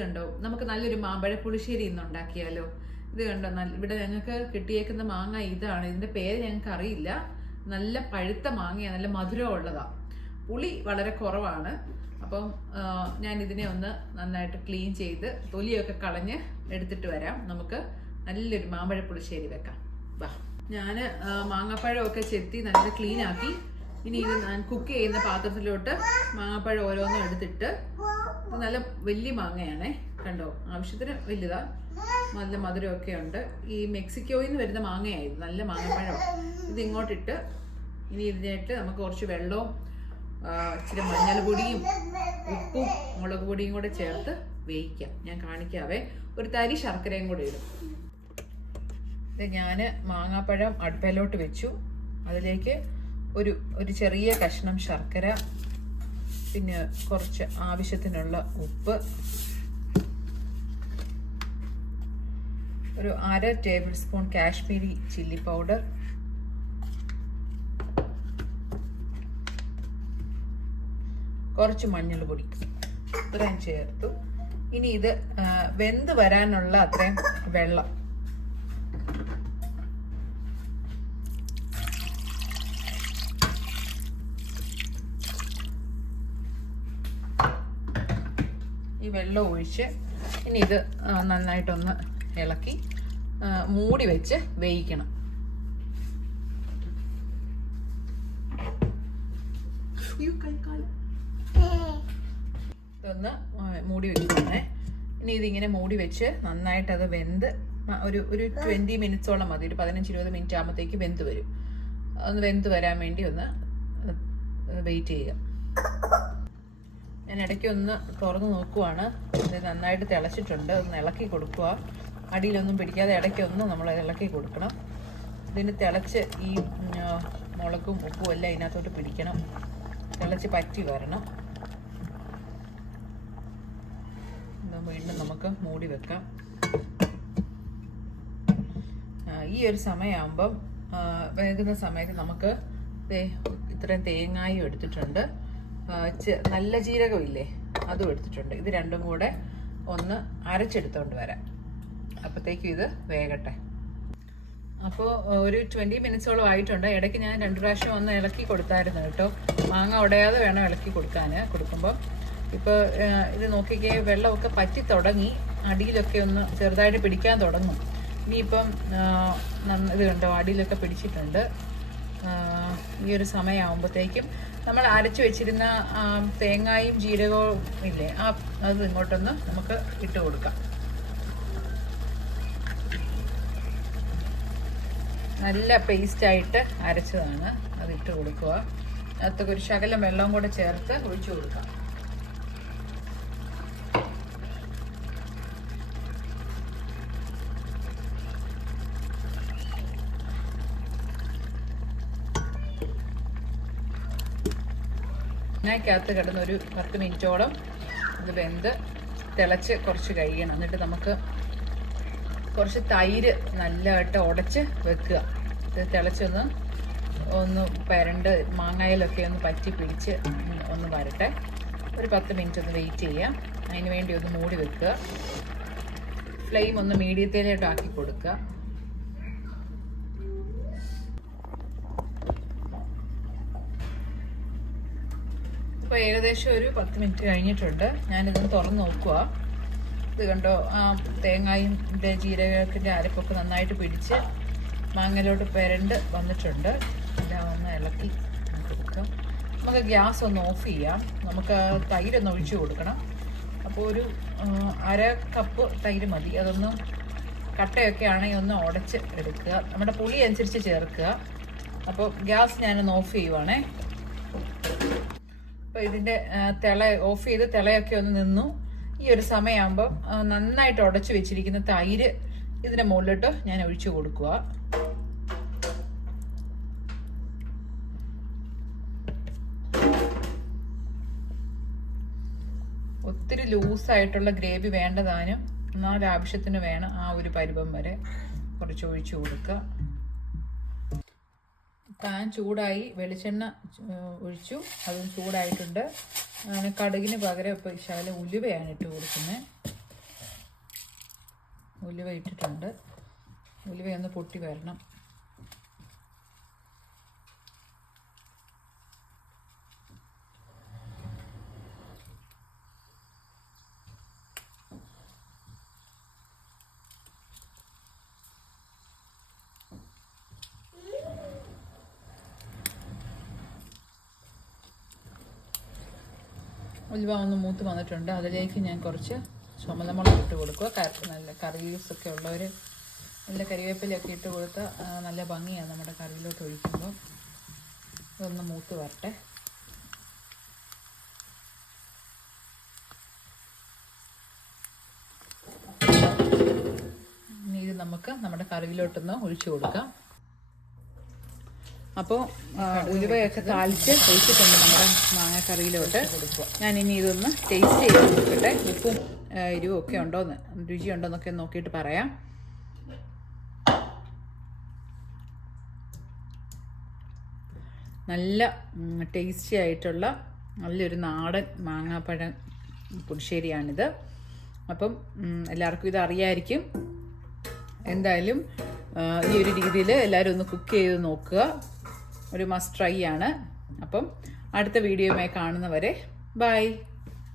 കണ്ടോ, നമുക്ക് നല്ലൊരു മാമ്പഴ പുളിശ്ശേരി ഇന്ന് ഉണ്ടാക്കിയാലോ. ഇത് കണ്ടോ, ഇവിടെ ഞങ്ങൾക്ക് കിട്ടിയേക്കുന്ന മാങ്ങ ഇതാണ്. ഇതിന്റെ പേര് ഞങ്ങൾക്ക് അറിയില്ല. നല്ല പഴുത്ത മാങ്ങയാണ്, നല്ല മധുരം ഉള്ളതാ. പുളി വളരെ കുറവാണ്. അപ്പം ഞാൻ ഇതിനെ ഒന്ന് നന്നായിട്ട് ക്ലീൻ ചെയ്ത് തൊലിയൊക്കെ കളഞ്ഞ് എടുത്തിട്ട് വരാം. നമുക്ക് നല്ലൊരു മാമ്പഴ പുളിശ്ശേരി വെക്കാം. വാ, ഞാൻ മാങ്ങാപ്പഴമൊക്കെ ചെത്തി നല്ല ക്ലീൻ ആക്കി. ഇനി ഇത് ഞാൻ കുക്ക് ചെയ്യുന്ന പാത്രത്തിലോട്ട് മാങ്ങാപ്പഴം ഓരോന്നും എടുത്തിട്ട്, നല്ല വലിയ മാങ്ങയാണേ, കണ്ടോ, ആവശ്യത്തിന് വലുതാ, നല്ല മധുരമൊക്കെ ഉണ്ട്. ഈ മെക്സിക്കോയിൽ നിന്ന് വരുന്ന മാങ്ങയായിരുന്നു, നല്ല മാങ്ങാപ്പഴം. ഇത് ഇങ്ങോട്ടിട്ട് ഇനി ഇതിനായിട്ട് നമുക്ക് കുറച്ച് വെള്ളവും ഇച്ചിരി മഞ്ഞൾ പൊടിയും ഉപ്പും മുളക് പൊടിയും കൂടെ ചേർത്ത് വേവിക്കാം. ഞാൻ കാണിക്കാവേ. ഒരു തരി ശർക്കരയും കൂടെ ഇടും. ഇത് ഞാൻ മാങ്ങാപ്പഴം അടുപ്പിലോട്ട് വെച്ചു. അതിലേക്ക് ഒരു ചെറിയ കഷ്ണം ശർക്കര, പിന്നെ കുറച്ച് ആവശ്യത്തിനുള്ള ഉപ്പ്, ഒരു 1/2 table spoon Kashmiri chilli powder, കുറച്ച് മഞ്ഞൾ പൊടി, ഇത്രയും ചേർത്തു. ഇനി ഇത് വെന്ത് വരാനുള്ള അത്രയും വെള്ളം. ഈ വെള്ളം ഒഴിച്ച് ഇനി ഇത് നന്നായിട്ടൊന്ന് ഇളക്കി മൂടി വെച്ച് വേവിക്കണം. ഇതൊന്ന് മൂടി വെക്കണേ. ഇനി ഇതിങ്ങനെ മൂടി വെച്ച് നന്നായിട്ട് അത് വെന്ത് ഒരു 20 മിനിറ്റ്സോളം മതി. ഒരു 15-20 മിനിറ്റ് ആകുമ്പോഴത്തേക്ക് വെന്ത് വരും. ഒന്ന് വെന്ത് വരാൻ വേണ്ടി ഒന്ന് വെയിറ്റ് ചെയ്യുക. ഞാൻ ഇടയ്ക്ക് ഒന്ന് തുറന്ന് നോക്കുവാണ്. ഇത് നന്നായിട്ട് തിളച്ചിട്ടുണ്ട്. ഒന്ന് ഇളക്കി കൊടുക്കുക. അടിയിലൊന്നും പിടിക്കാതെ ഇടയ്ക്കൊന്ന് നമ്മൾ ഇളക്കി കൊടുക്കണം. ഇതിന് തിളച്ച് ഈ മുളകും ഉപ്പും എല്ലാം ഇതിനകത്തോട്ട് പിടിക്കണം. തിളച്ച് പറ്റി വരണം. വീണ്ടും നമുക്ക് മൂടി വെക്കാം. ഈ ഒരു സമയമാകുമ്പം വേകുന്ന സമയത്ത് നമുക്ക് ഇത്രയും തേങ്ങായും എടുത്തിട്ടുണ്ട്, നല്ല ജീരകം ഇല്ലേ, അതും എടുത്തിട്ടുണ്ട്. ഇത് രണ്ടും കൂടെ ഒന്ന് അരച്ചെടുത്തോണ്ട് വരാം. അപ്പോഴത്തേക്കും ഇത് വേകട്ടെ. അപ്പോൾ ഒരു 20 മിനിറ്റ്സോളം ആയിട്ടുണ്ട്. ഇടയ്ക്ക് ഞാൻ 2 പ്രാവശ്യം ഒന്ന് ഇളക്കി കൊടുത്തായിരുന്നു കേട്ടോ. മാങ്ങ ഉടയാതെ വേണം ഇളക്കി കൊടുക്കുമ്പോൾ. ഇപ്പോൾ ഇത് നോക്കിക്കേ, വെള്ളമൊക്കെ പറ്റി തുടങ്ങി, അടിയിലൊക്കെ ഒന്ന് ചെറുതായിട്ട് പിടിക്കാൻ തുടങ്ങും. ഇനിയിപ്പം ഇത് കണ്ടോ, അടിയിലൊക്കെ പിടിച്ചിട്ടുണ്ട്. ഈ ഒരു സമയമാകുമ്പോഴത്തേക്കും നമ്മൾ അരച്ചു വെച്ചിരുന്ന തേങ്ങായും ജീരകവും ഇല്ലേ, അത് ഇങ്ങോട്ടൊന്ന് നമുക്ക് ഇട്ട് കൊടുക്കാം. നല്ല പേസ്റ്റായിട്ട് അരച്ചതാണ്, അത് ഇട്ട് കൊടുക്കുക. അതിനകത്തൊക്കെ ഒരു ശകലം വെള്ളം കൂടെ ചേർത്ത് ഒഴിച്ചു കൊടുക്കാം. ഇതിനകത്ത് കിടന്ന് ഒരു 10 മിനിറ്റോളം ഇത് വെന്ത് തിളച്ച് കുറച്ച് കഴിയണം. എന്നിട്ട് നമുക്ക് കുറച്ച് തൈര് നല്ലതായിട്ട് ഉടച്ച് വെക്കുക. ഇത് തിളച്ചൊന്ന് പരണ്ട് മാങ്ങയിലൊക്കെ ഒന്ന് പറ്റി പിടിച്ച് ഒന്ന് വരട്ടെ. ഒരു 10 മിനിറ്റ് ഒന്ന് വെയിറ്റ് ചെയ്യാം. അതിന് വേണ്ടി ഒന്ന് മൂടി വെക്കുക. ഫ്ലെയിം ഒന്ന് മീഡിയത്തിലോട്ട് ആക്കി കൊടുക്കുക. ഇപ്പോൾ ഏകദേശം ഒരു 10 മിനിറ്റ് കഴിഞ്ഞിട്ടുണ്ട്. ഞാനിതൊന്ന് തുറന്ന് നോക്കുക. ഇത് കണ്ടോ, ആ തേങ്ങായും ജീരകത്തിൻ്റെ അരപ്പൊക്കെ നന്നായിട്ട് പിടിച്ച് മാങ്ങയിലോട്ട് പെരണ്ട് വന്നിട്ടുണ്ട്. ഇതാ ഒന്ന് ഇളക്കി കൊടുക്കാം. നമുക്ക് ഗ്യാസ് ഒന്ന് ഓഫ് ചെയ്യാം. നമുക്ക് തൈരൊന്ന് ഒഴിച്ചു കൊടുക്കണം. അപ്പോൾ ഒരു 1/2 കപ്പ് തൈര് മതി. അതൊന്ന് കട്ടയൊക്കെ ആണെങ്കിൽ ഒന്ന് ഉടച്ച് എടുക്കുക. നമ്മുടെ പുളി അനുസരിച്ച് ചേർക്കുക. അപ്പോൾ ഗ്യാസ് ഞാനൊന്ന് ഓഫ് ചെയ്യുവാണേ. അപ്പോൾ ഇതിൻ്റെ ഓഫ് ചെയ്ത് തിളയൊക്കെ ഒന്ന് നിന്നു. ഈ ഒരു സമയമാകുമ്പോൾ നന്നായിട്ട് ഉടച്ചു വെച്ചിരിക്കുന്ന തൈര് ഇതിൻ്റെ മുകളിലിട്ട് ഞാൻ ഒഴിച്ചു കൊടുക്കുക. ഒത്തിരി ലൂസായിട്ടുള്ള ഗ്രേവി വേണ്ടതാനും, എന്നാൽ ആവശ്യത്തിന് വേണം. ആ ഒരു പരുവം വരെ കുറച്ച് ഒഴിച്ചു കൊടുക്കുക. പാൻ ചൂടായി, വെളിച്ചെണ്ണ ഒഴിച്ചു, അതും ചൂടായിട്ടുണ്ട്. കടുകിന് പകരം ഇപ്പോൾ ശകലം ഉലുവയാണ് ഇട്ട് കൊടുക്കുന്നത്. ഉലുവ ഇട്ടിട്ടുണ്ട്. ഉലുവയൊന്ന് പൊട്ടി വരണം. ഉലുവ ഒന്ന് മൂത്ത് വന്നിട്ടുണ്ട്. അതിലേക്ക് ഞാൻ കുറച്ച് ചുമലമുളക് ഇട്ട് കൊടുക്കുക. നല്ല കറി ലീവ്സൊക്കെ ഉള്ളവർ നല്ല കരിവേപ്പിലൊക്കെ ഇട്ട് കൊടുത്താൽ നല്ല ഭംഗിയാണ് നമ്മുടെ കറിയിലോട്ട് ഒഴിക്കുമ്പോൾ. ഇതൊന്ന് മൂത്ത് വരട്ടെ. ഇനി ഇത് നമുക്ക് നമ്മുടെ കറിയിലോട്ടൊന്ന് ഒഴിച്ചു കൊടുക്കാം. അപ്പോൾ ഉലുവയൊക്കെ താളിച്ച് ഒഴിച്ചിട്ടുണ്ട് നമ്മുടെ മാങ്ങാക്കറിയിലോട്ട്. ഞാനിനി ഇതൊന്ന് ടേസ്റ്റ് ചെയ്ത് നോക്കട്ടെ. ഉപ്പും എരിവും ഒക്കെ ഉണ്ടോയെന്ന്, രുചിയുണ്ടോയെന്നൊക്കെ നോക്കിയിട്ട് പറയാം. നല്ല ടേസ്റ്റി ആയിട്ടുള്ള നല്ലൊരു നാടൻ മാങ്ങാപ്പഴം പുളിശ്ശേരിയാണിത്. അപ്പം എല്ലാവർക്കും ഇത് അറിയായിരിക്കും. എന്തായാലും ഈ ഒരു രീതിയിൽ എല്ലാവരും ഒന്ന് കുക്ക് ചെയ്ത് നോക്കുക. ഒരു മസ്റ്റ് ട്രൈ ആണ്. അപ്പം അടുത്ത വീഡിയോയുമായി കാണുന്നവരെ ബൈ.